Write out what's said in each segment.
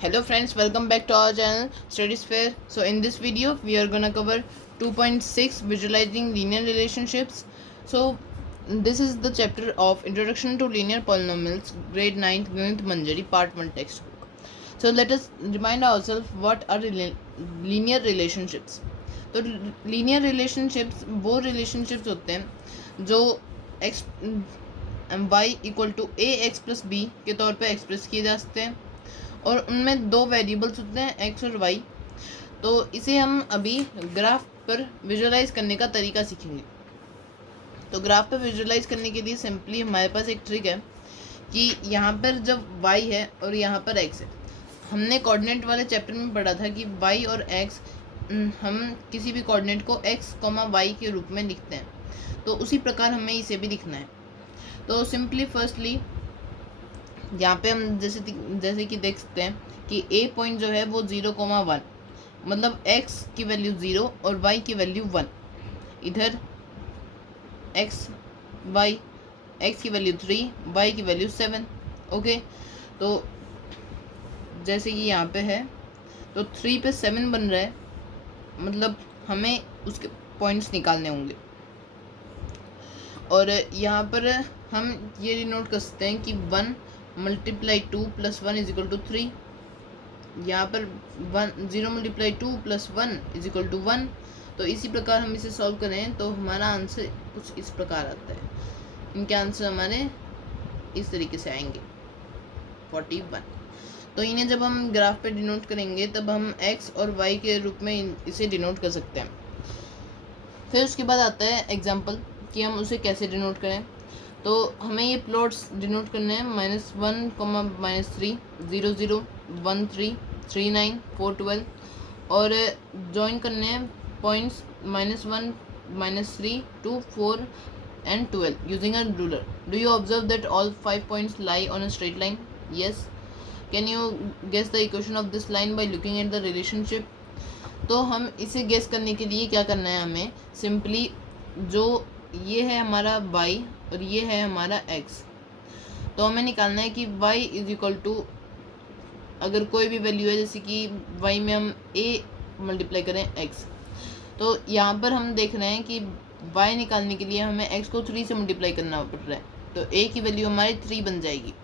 Hello friends, welcome back to our channel Studies Fair. So in this video we are gonna cover 2.6 visualizing linear relationships. So this is the chapter of Introduction to Linear Polynomials, grade 9th Ganit Manjari part 1 textbook. So let us remind ourselves what are linear relationships. तो linear relationships वो relationships होते हैं जो x y equal to a x plus b के तौर पे express किए जा सकते हैं और उनमें दो वेरिएबल्स होते हैं एक्स और वाई। तो इसे हम अभी ग्राफ पर विजुअलाइज करने का तरीका सीखेंगे। तो ग्राफ पर विजुअलाइज करने के लिए सिंपली हमारे पास एक ट्रिक है कि यहाँ पर जब y है और यहाँ पर x है, हमने कोऑर्डिनेट वाले चैप्टर में पढ़ा था कि y और x हम किसी भी कोऑर्डिनेट को x, y के रूप में लिखते हैं, तो उसी प्रकार हमें इसे भी लिखना है। तो सिंपली फर्स्टली यहाँ पे हम जैसे कि देख सकते हैं कि ए पॉइंट जो है वो 0,1, मतलब x की वैल्यू 0 और y की वैल्यू 1। इधर x की वैल्यू 3, y की वैल्यू 7। ओके, तो जैसे कि यहाँ पे है तो 3 पे 7 बन रहा है, मतलब हमें उसके पॉइंट्स निकालने होंगे। और यहाँ पर हम ये डिनोट कर सकते हैं कि 1 multiply 2 plus 1 is equal to 3। यहाँ पर 0 multiply 2 plus 1 is equal to 1। तो इसी प्रकार हम इसे सॉल्व करें तो हमारा आंसर कुछ इस प्रकार आता है। इनके आंसर हमारे इस तरीके से आएंगे 41। तो इन्हें जब हम ग्राफ पे डिनोट करेंगे तब हम x और y के रूप में इसे डिनोट कर सकते हैं। फिर उसके बाद आता है एग्जाम्पल कि हम उसे कैसे डिनोट करें। तो हमें ये प्लॉट्स डिनोट करने हैं -1, -3, 0, 0, 1, 3, 3, 9, 4, 12 और जॉइन करने हैं points -1, -3, 2, 4 and 12 using a ruler. Do you observe that all 5 points lie on a straight line? Yes. Can you guess the equation of this line by looking at the relationship? तो हम इसे guess करने के लिए क्या करना है, हमें सिंपली जो ये है हमारा y और ये है हमारा x, तो हमें निकालना है कि y इज इक्वल टू अगर कोई भी वैल्यू है, जैसे कि y में हम a मल्टीप्लाई करें x, तो यहाँ पर हम देख रहे हैं कि y निकालने के लिए हमें x को 3 से मल्टीप्लाई करना पड़ रहा है, तो a की वैल्यू हमारी 3 बन जाएगी,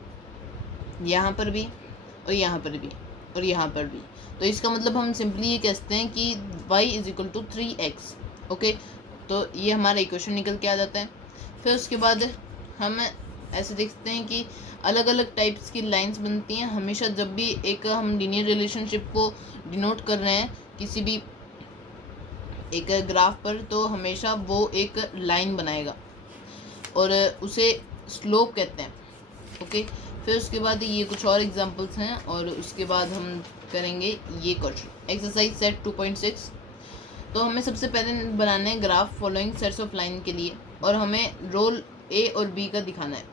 यहाँ पर भी और यहाँ पर भी और यहाँ पर भी। तो इसका मतलब हम सिंपली ये कहते हैं कि y is equal to 3x। Okay, तो ये हमारा इक्वेशन निकल के आ जाता है। फिर उसके बाद हम ऐसे देखते हैं कि अलग अलग टाइप्स की लाइंस बनती हैं। हमेशा जब भी एक हम लीनियर रिलेशनशिप को डिनोट कर रहे हैं किसी भी एक ग्राफ पर, तो हमेशा वो एक लाइन बनाएगा और उसे स्लोप कहते हैं। ओके, फिर उसके बाद ये कुछ और एग्जांपल्स हैं और उसके बाद हम करेंगे ये क्वेश्चन एक्सरसाइज सेट 2.6। तो हमें सबसे पहले बनाना है graph following sets of line के लिए और हमें रोल ए और बी का दिखाना है।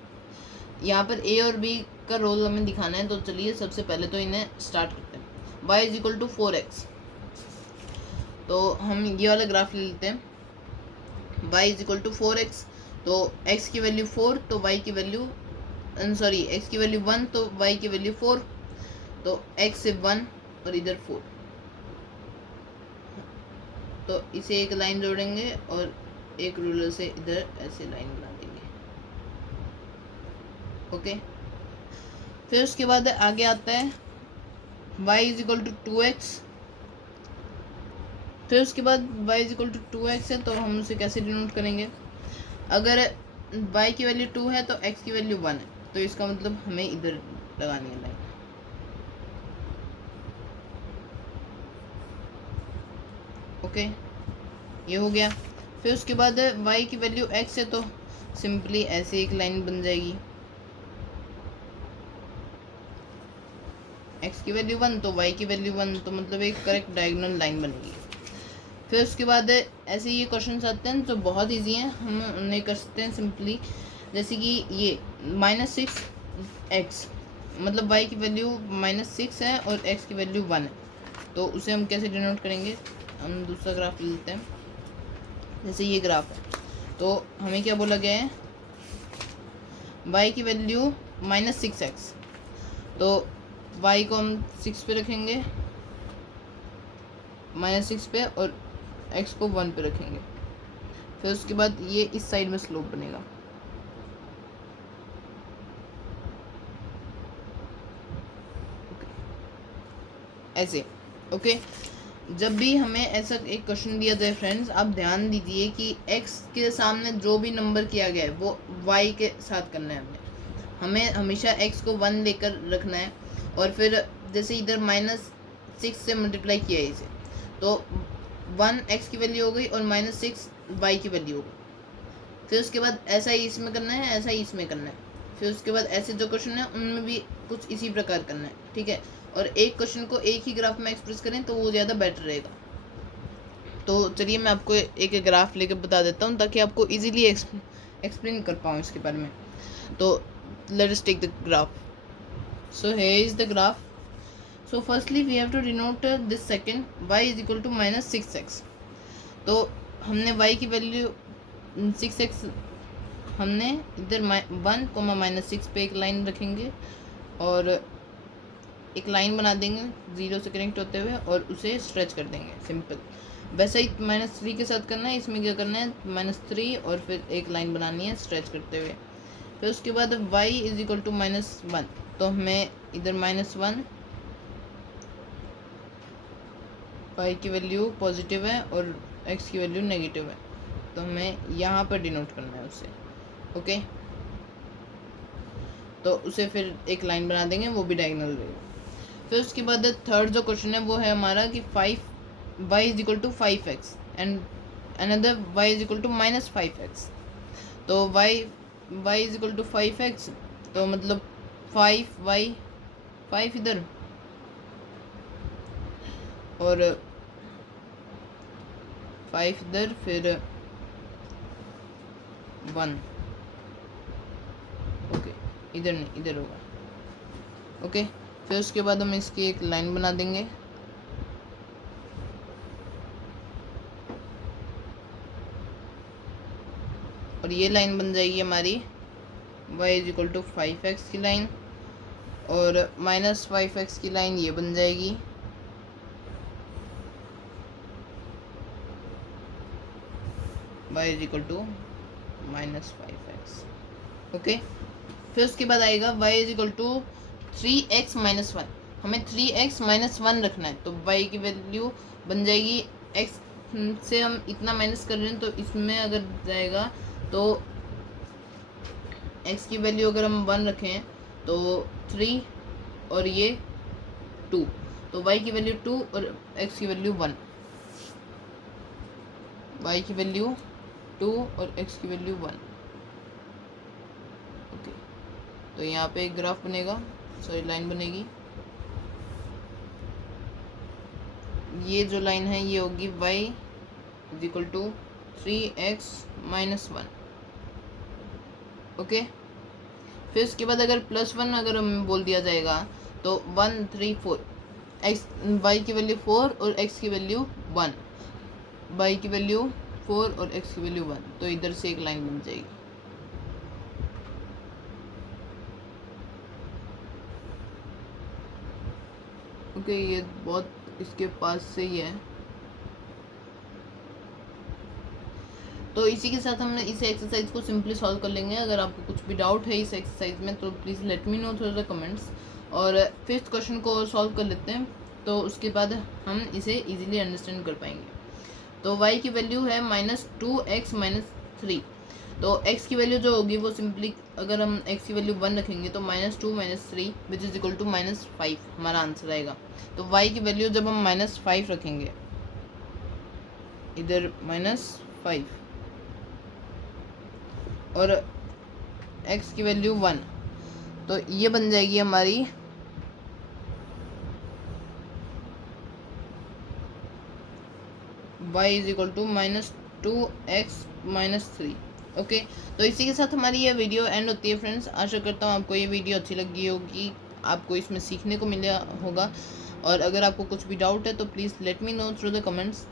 यहाँ पर ए और बी का रोल हमें दिखाना है। तो चलिए सबसे पहले तो इन्हें स्टार्ट करते हैं। y is equal to 4x, तो हम ये वाला ग्राफ ले लेते हैं। y is equal to 4x, तो x की वैल्यू 4 तो y की वैल्यू x की वैल्यू 1 तो y की वैल्यू 4, तो x से 1 और इधर 4। तो इसे एक लाइन जोड़ेंगे और एक रूलर से इधर ऐसे लाइन बना देंगे। ओके, फिर उसके बाद आगे आता है y is equal to 2x। फिर उसके बाद y is equal to 2x है, तो हम उसे कैसे डिनोट करेंगे। अगर y की वैल्यू 2 है तो x की वैल्यू 1 है, तो इसका मतलब हमें इधर लगानी है लाइन। ओके, ये हो गया। फिर उसके बाद y की वैल्यू x है, तो सिंपली ऐसे एक लाइन बन जाएगी। x की वैल्यू 1 तो y की वैल्यू 1, तो मतलब एक करेक्ट डायगोनल लाइन बनेगी। फिर उसके बाद ऐसे ये क्वेश्चन आते हैं जो बहुत इजी हैं, हम उन्हें कर सकते हैं सिंपली। जैसे कि ये -6x, मतलब y की वैल्यू -6 है और x की वैल्यू 1 है, तो उसे हम कैसे डिनोट करेंगे। हम दूसरा ग्राफ ले लेते हैं। जैसे ये ग्राफ है, तो हमें क्या बोला गया है, y की वैल्यू -6x, तो y को हम 6 पे रखेंगे, -6 पे, और x को 1 पे रखेंगे। फिर उसके बाद ये इस साइड में स्लोप बनेगा। ऐसे ओके। जब भी हमें ऐसा एक क्वेश्चन दिया जाए फ्रेंड्स, आप ध्यान दीजिए कि x के सामने जो भी नंबर किया गया है वो y के साथ करना है। हमें हमेशा x को 1 लेकर रखना है, और फिर जैसे इधर -6 से मल्टीप्लाई किया है इसे, तो 1 x की वैल्यू हो गई और -6 y की वैल्यू हो गई। फिर उसके बाद ऐसा ही इसमें करना है, ऐसा ही इसमें करना है। फिर उसके बाद ऐसे जो क्वेश्चन है उनमें भी कुछ इसी प्रकार करना है, ठीक है। और एक क्वेश्चन को एक ही ग्राफ में एक्सप्रेस करें तो वो ज़्यादा बेटर रहेगा। तो चलिए मैं आपको एक ग्राफ लेकर बता देता हूँ ताकि आपको इजीली एक्सप्लेन कर पाऊँ इसके बारे में। तो let us take the graph. So here is the graph. So firstly we have to denote this second y is equal to -6x। तो हमने y की वैल्यू 6x, हमने इधर 1, -6 पे एक लाइन रखेंगे और एक लाइन बना देंगे 0 से कनेक्ट होते हुए और उसे स्ट्रेच कर देंगे, सिंपल। वैसे ही -3 के साथ करना है। इसमें क्या करना है, -3 और फिर एक लाइन बनानी है स्ट्रेच करते हुए। फिर उसके बाद y इज इक्वल टू -1, तो हमें इधर -1, y की वैल्यू पॉजिटिव है और x की वैल्यू नेगेटिव है, तो हमें यहाँ पर डिनोट करना है उसे, ओके। तो उसे फिर एक लाइन बना देंगे, वो भी डायगोनल रहेगा। फिर उसके बाद थर्ड जो क्वेश्चन है वो है हमारा कि y is equal to 5x and another y is equal to -5x। तो y is equal to 5x, तो मतलब 5y, 5 इधर और 5 इधर, फिर 1, ओके, इधर नहीं, इधर होगा, ओके। फिर उसके बाद हम इसकी एक लाइन बना देंगे, और ये लाइन बन जाएगी हमारी y is equal to 5x की लाइन, और -5x की लाइन ये बन जाएगी, y is equal to -5x, okay. फिर उसके बाद आएगा y is equal to 3x - 1। हमें 3x - 1 रखना है, तो y की वैल्यू बन जाएगी, x से हम इतना माइनस कर रहे हैं तो इसमें अगर जाएगा तो x की वैल्यू अगर हम 1 रखें तो 3 और ये 2, तो y की वैल्यू 2 और x की वैल्यू 1, y की वैल्यू 2 और x की वैल्यू 1, ओके। तो यहाँ पे एक ग्राफ बनेगा, सॉरी लाइन बनेगी। ये जो लाइन है ये होगी y is equal to 3x - 1, okay. फिर उसके बाद अगर +1 अगर हमें बोल दिया जाएगा तो 1 3 4, x y की वैल्यू 4 और x की वैल्यू 1, y की वैल्यू 4 और x की वैल्यू 1, तो इधर से एक लाइन बन जाएगी, ओके। ये बहुत इसके पास से ही है। तो इसी के साथ हम इस एक्सरसाइज को सिंपली सॉल्व कर लेंगे। अगर आपको कुछ भी डाउट है इस एक्सरसाइज में तो please let me know through the comments. और फिफ्थ क्वेश्चन को और सॉल्व कर लेते हैं, तो उसके बाद हम इसे इजीली अंडरस्टैंड कर पाएंगे। तो y की वैल्यू है -2x - 3। तो x की वैल्यू जो होगी वो सिंपली अगर हम x की वैल्यू 1 रखेंगे तो -2 - 3 विच इज़ इक्वल टू -5 हमारा आंसर आएगा। तो y की वैल्यू जब हम -5 रखेंगे, इधर -5 और x की वैल्यू 1, तो ये बन जाएगी हमारी y is equal to -2x - 3, okay. तो इसी के साथ हमारी ये वीडियो एंड होती है फ्रेंड्स। आशा करता हूँ आपको ये वीडियो अच्छी लगी होगी, आपको इसमें सीखने को मिला होगा। और अगर आपको कुछ भी डाउट है तो please let me know through the comments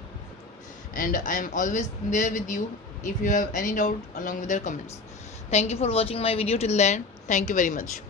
and I am always there with you if you have any doubt along with your comments. Thank you for watching my video till then. Thank you very much.